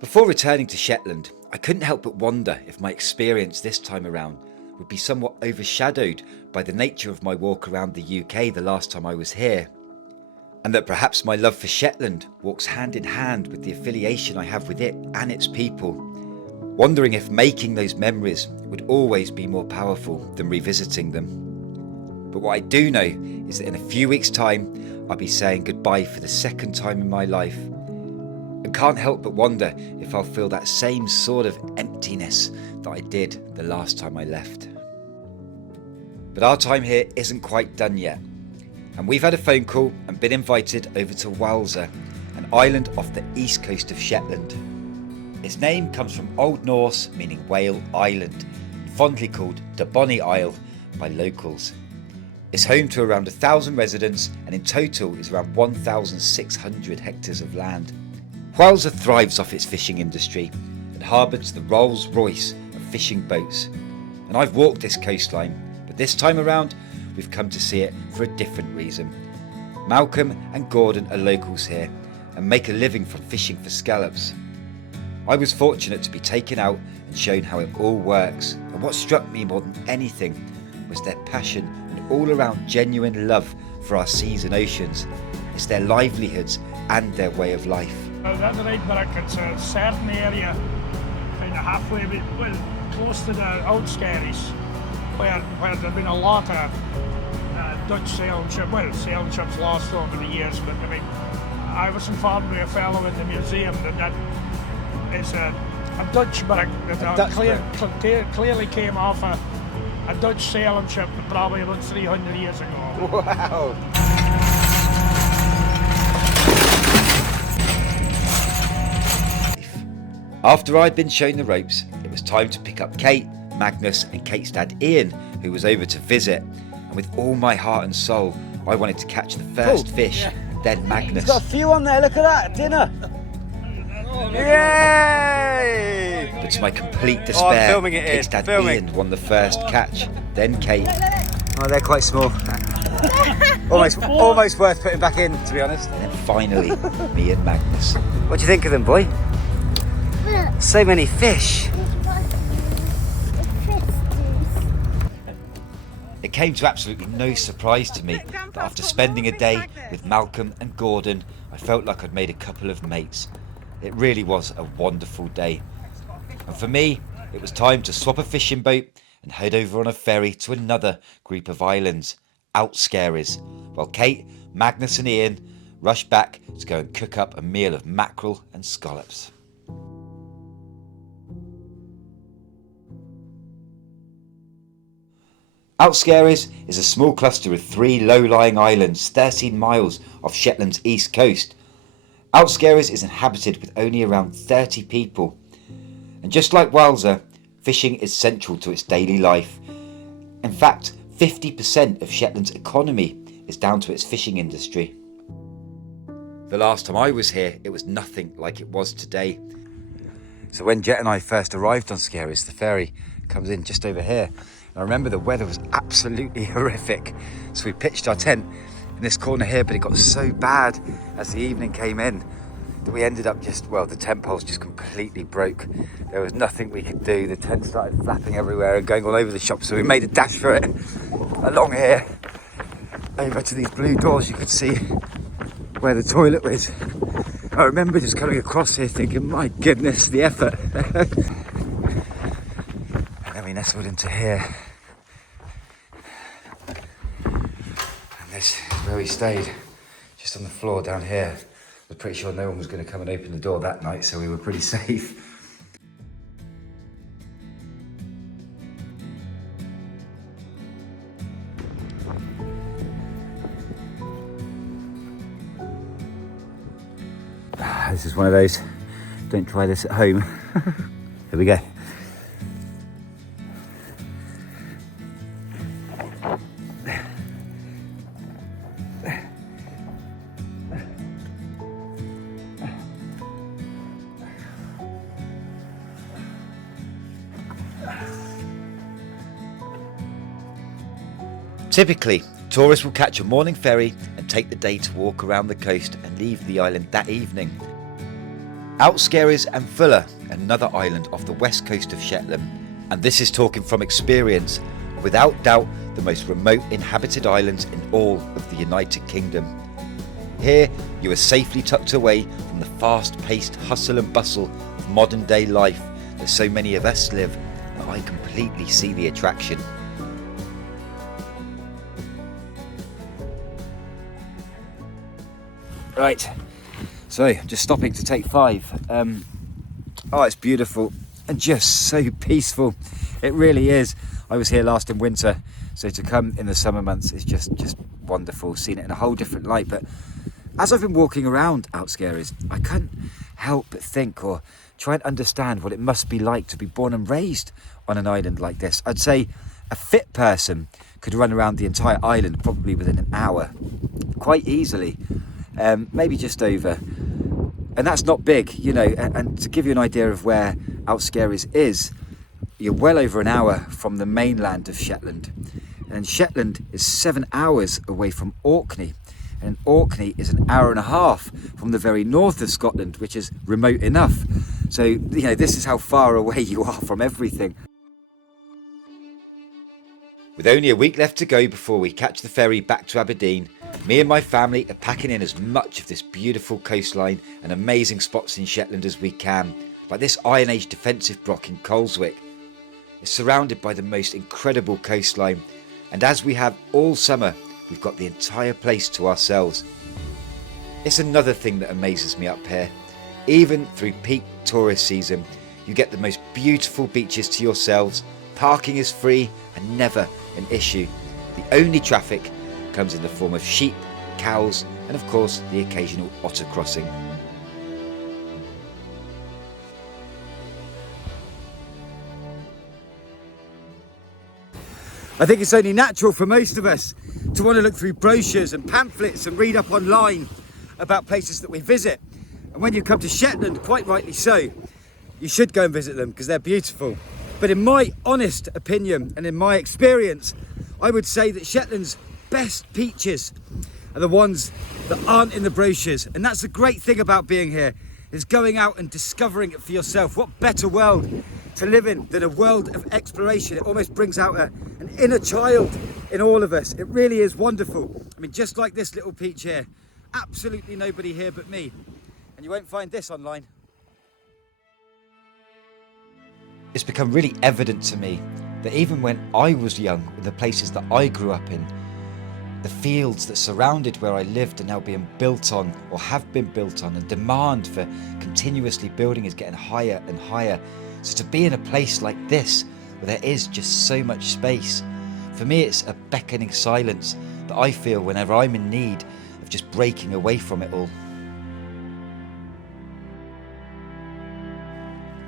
Before returning to Shetland, I couldn't help but wonder if my experience this time around would be somewhat overshadowed by the nature of my walk around the UK the last time I was here, and that perhaps my love for Shetland walks hand in hand with the affiliation I have with it and its people, wondering if making those memories would always be more powerful than revisiting them. But what I do know is that in a few weeks' time I'll be saying goodbye for the second time in my life, and can't help but wonder if I'll feel that same sort of emptiness that I did the last time I left. But our time here isn't quite done yet, and we've had a phone call and been invited over to Whalsay, an island off the east coast of Shetland. Its name comes from Old Norse meaning Whale Island, fondly called the Bonny Isle by locals. It's home to around 1,000 residents, and in total is around 1,600 hectares of land. Whalsay thrives off its fishing industry and harbours the Rolls Royce of fishing boats. And I've walked this coastline, but this time around we've come to see it for a different reason. Malcolm and Gordon are locals here and make a living from fishing for scallops. I was fortunate to be taken out and shown how it all works, and what struck me more than anything was their passion and all-around genuine love for our seas and oceans. It's their livelihoods and their way of life. That's right, but it's a certain area, kind of halfway, close to the Out Skerries, where there've been a lot of Dutch sailing ships lost over the years. But I mean, I was informed by a fellow in the museum that it's a Dutch brig that clearly came off a Dutch sailing ship probably about 300 years ago. Wow! After I'd been shown the ropes, it was time to pick up Kate, Magnus and Kate's dad Ian, who was over to visit. And with all my heart and soul, I wanted to catch the first fish, then Magnus. He's got a few on there, look at that, dinner! Yay! But to my complete despair, filming it, Kate's dad filming. Ian won the first catch, then Kate. Oh, they're quite small. almost worth putting back in, to be honest. And then finally, me and Magnus. What do you think of them, boy? So many fish. It came to absolutely no surprise to me that after spending a day with Malcolm and Gordon, I felt like I'd made a couple of mates. It really was a wonderful day. And for me, it was time to swap a fishing boat and head over on a ferry to another group of islands, Out Skerries, while Kate, Magnus and Ian rushed back to go and cook up a meal of mackerel and scallops. Out Skerries is a small cluster of 3 low-lying islands 13 miles off Shetland's east coast. Out Skerries is inhabited with only around 30 people. And just like Whalsay, fishing is central to its daily life. In fact, 50% of Shetland's economy is down to its fishing industry. The last time I was here, it was nothing like it was today. So when Jet and I first arrived on Skerries, the ferry comes in just over here. I remember the weather was absolutely horrific, so we pitched our tent in this corner here, but it got so bad as the evening came in that we ended up the tent poles just completely broke. There was nothing we could do. The tent started flapping everywhere and going all over the shop, so we made a dash for it along here over to these blue doors. You could see where the toilet was. I remember just coming across here thinking, my goodness, the effort. And then we nestled into here. This is where we stayed, just on the floor down here. I was pretty sure no one was going to come and open the door that night, so we were pretty safe. This is one of those, don't try this at home. Here we go. Typically, tourists will catch a morning ferry and take the day to walk around the coast and leave the island that evening. Out Skerries and Fuller, another island off the west coast of Shetland, and this is talking from experience, without doubt the most remote inhabited islands in all of the United Kingdom. Here you are safely tucked away from the fast-paced hustle and bustle of modern day life that so many of us live, and I completely see the attraction. Right, so I'm just stopping to take 5. Oh, it's beautiful and just so peaceful. It really is. I was here last in winter, so to come in the summer months is just wonderful, seeing it in a whole different light. But as I've been walking around Out Skerries, I couldn't help but think or try and understand what it must be like to be born and raised on an island like this. I'd say a fit person could run around the entire island probably within an hour, quite easily. Maybe just over, and that's not big, you know. And to give you an idea of where Out Skerries is, you're well over an hour from the mainland of Shetland, and Shetland is 7 hours away from Orkney, and Orkney is an hour and a half from the very north of Scotland, which is remote enough. So, you know, this is how far away you are from everything. With only a week left to go before we catch the ferry back to Aberdeen, me and my family are packing in as much of this beautiful coastline and amazing spots in Shetland as we can, like this Iron Age defensive broch in Culswick. It's surrounded by the most incredible coastline, and as we have all summer, we've got the entire place to ourselves. It's another thing that amazes me up here. Even through peak tourist season, you get the most beautiful beaches to yourselves, parking is free and never an issue. The only traffic comes in the form of sheep, cows, and of course the occasional otter crossing. I think it's only natural for most of us to want to look through brochures and pamphlets and read up online about places that we visit. And when you come to Shetland, quite rightly so, you should go and visit them because they're beautiful. But in my honest opinion and in my experience, I would say that Shetland's best beaches are the ones that aren't in the brochures. And that's the great thing about being here, is going out and discovering it for yourself. What better world to live in than a world of exploration? It almost brings out an inner child in all of us. It really is wonderful. I mean, just like this little peach here, absolutely nobody here but me. And you won't find this online. It's become really evident to me that even when I was young, in the places that I grew up in, the fields that surrounded where I lived are now being built on or have been built on, and demand for continuously building is getting higher and higher. So to be in a place like this, where there is just so much space, for me it's a beckoning silence that I feel whenever I'm in need of just breaking away from it all.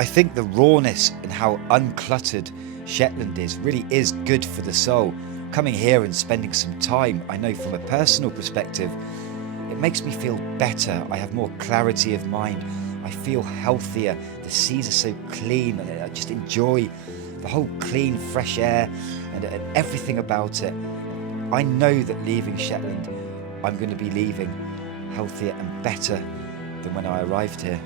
I think the rawness and how uncluttered Shetland is really is good for the soul. Coming here and spending some time, I know from a personal perspective, it makes me feel better. I have more clarity of mind. I feel healthier. The seas are so clean. I just enjoy the whole clean, fresh air and everything about it. I know that leaving Shetland, I'm going to be leaving healthier and better than when I arrived here.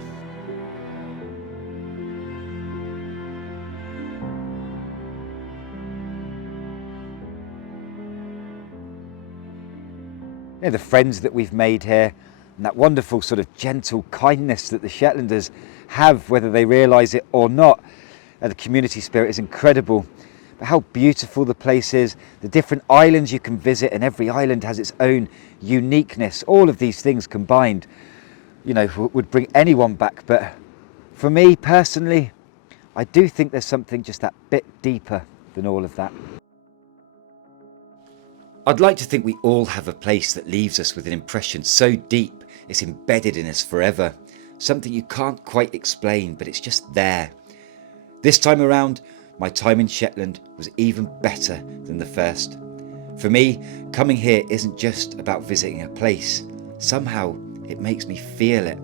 You know, the friends that we've made here, and that wonderful sort of gentle kindness that the Shetlanders have, whether they realise it or not. The community spirit is incredible. But how beautiful the place is, the different islands you can visit, and every island has its own uniqueness. All of these things combined, you know, would bring anyone back. But for me personally, I do think there's something just that bit deeper than all of that. I'd like to think we all have a place that leaves us with an impression so deep it's embedded in us forever. Something you can't quite explain, but it's just there. This time around, my time in Shetland was even better than the first. For me, coming here isn't just about visiting a place. Somehow, it makes me feel it.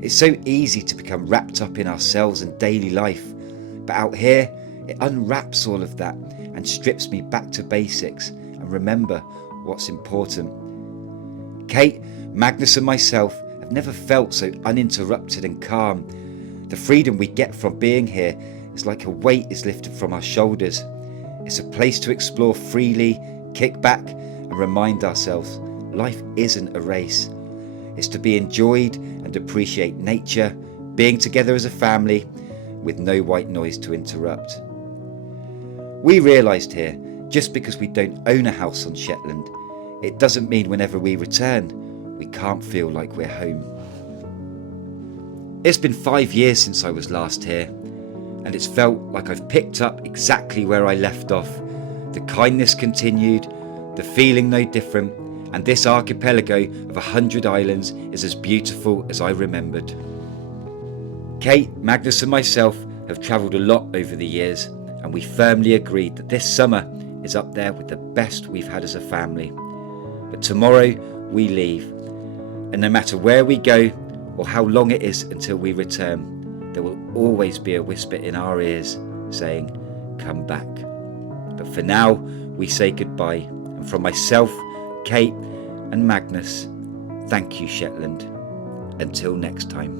It's so easy to become wrapped up in ourselves and daily life, but out here, it unwraps all of that and strips me back to basics and remember what's important. Kate, Magnus and myself have I've never felt so uninterrupted and calm. The freedom we get from being here is like a weight is lifted from our shoulders. It's a place to explore freely, kick back and remind ourselves life isn't a race. It's to be enjoyed and appreciate nature, being together as a family with no white noise to interrupt. We realised here, just because we don't own a house on Shetland, it doesn't mean whenever we return, we can't feel like we're home. It's been 5 years since I was last here, and it's felt like I've picked up exactly where I left off. The kindness continued, the feeling no different, and this archipelago of 100 islands is as beautiful as I remembered. Kate, Magnus and myself have travelled a lot over the years, and we firmly agreed that this summer is up there with the best we've had as a family. But tomorrow we leave, and no matter where we go or how long it is until we return, there will always be a whisper in our ears saying, "Come back." But for now, we say goodbye, and from myself, Kate and Magnus, thank you Shetland. Until next time.